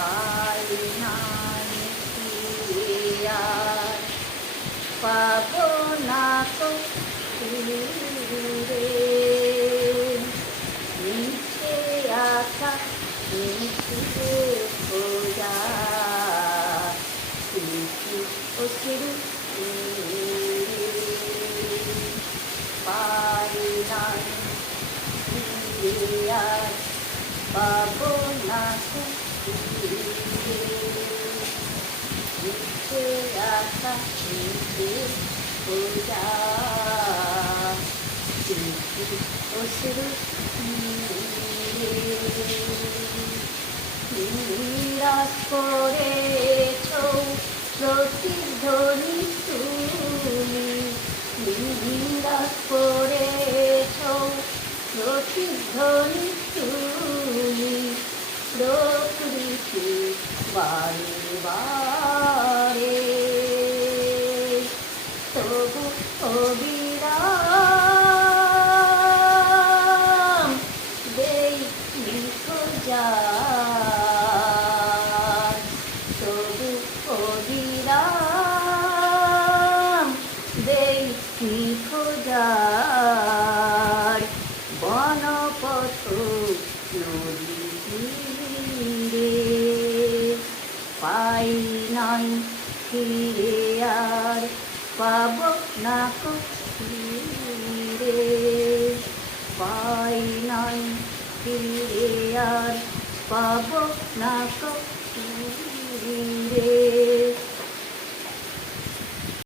পাই নাই ফিরে আর পাব না তো ফিরে নিচে আসা নিচে খোঁজা স্মৃতি ও স্মৃতি পাই নাই ফিরে আর পাব না তো ফিরে নিচে আসা নিচে খোঁজা স্মৃতি ও স্মৃতি নিরাশ করেছ প্রতিধ্বনি তুমি নিরাশ করেছ প্রতিধ্বনি তুমি প্রকৃতি বারে বারে তবু অবিরাম দেই খোঁজার তবু অবিরাম দেই খোঁজার বনপথ নদী তীরে পাই নাই ফিরে আর পাব না কো ফিরে পাই নাই ফিরে আর পাব না কো ফিরে